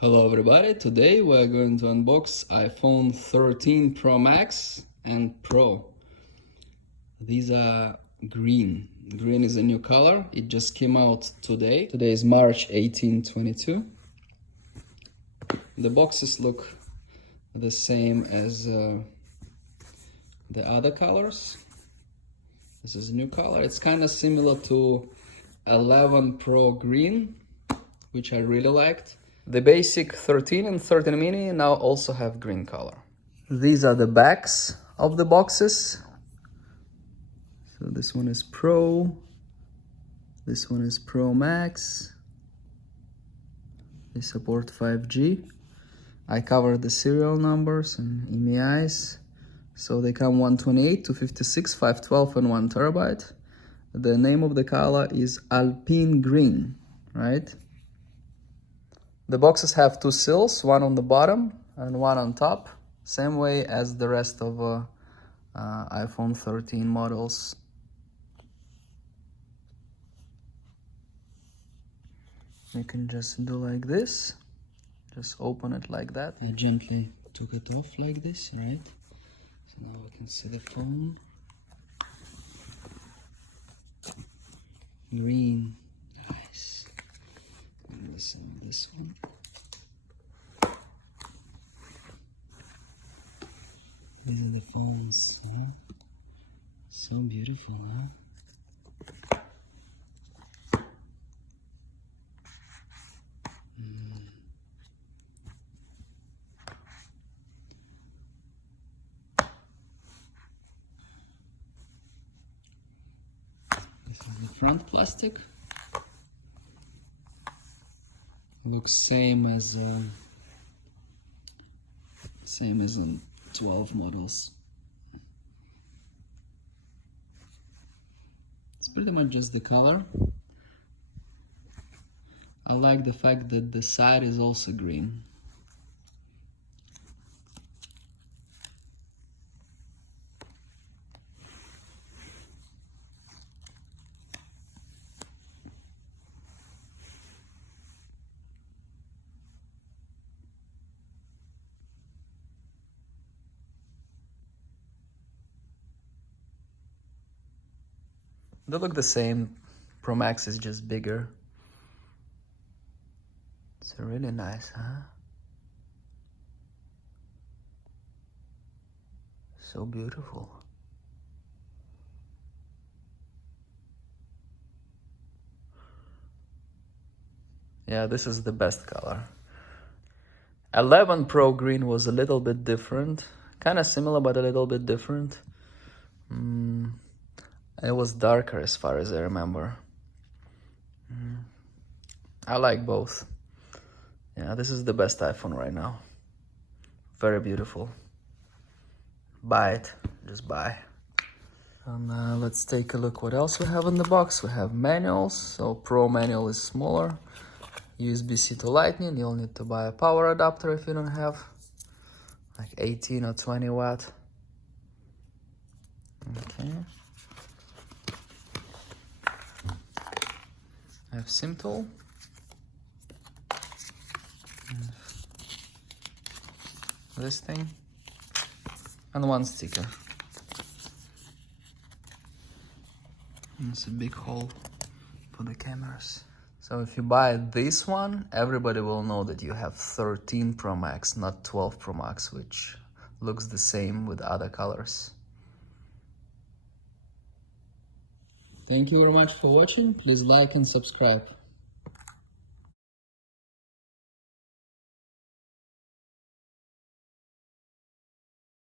Hello everybody, today we're going to unbox iPhone 13 Pro Max and Pro. These are green. Green is a new color, it just came out today. Today is March 18, 2022. The boxes look the same as the other colors. This is a new color, it's kind of similar to 11 Pro Green, which I really liked. The basic 13 and 13 mini now also have green color. These are the backs of the boxes. So this one is Pro, this one is Pro Max. They support 5G. I covered the serial numbers and IMEIs. So they come 128, 256, 512 and 1 terabyte. The name of the color is Alpine Green, right? The boxes have two seals, one on the bottom and one on top, same way as the rest of iPhone 13 models. You can just do like this, just open it like that. I gently took it off like this, right? So now we can see the phone. Green, nice. And listen to this one. These are the phones, huh? So beautiful, huh? This is the front plastic. Looks same as on 12 models. It's pretty much just the color. I like the fact that the side is also green. They look the same. Pro Max is just bigger. It's really nice, huh? So beautiful. Yeah, this is the best color. 11 Pro Green was a little bit different. Kind of similar, but a little bit different. It was darker as far as I remember. I like both. Yeah, this is the best iPhone right now. Very beautiful. Buy it, just buy. And let's take a look what else we have in the box. We have manuals. So Pro manual is smaller. USB-C to Lightning. You'll need to buy a power adapter if you don't have. Like 18 or 20 watt. Okay. I have SIM tool. This thing. And one sticker. And it's a big hole for the cameras. So if you buy this one, everybody will know that you have 13 Pro Max, not 12 Pro Max, which looks the same with other colors. Thank you very much for watching. Please like and subscribe.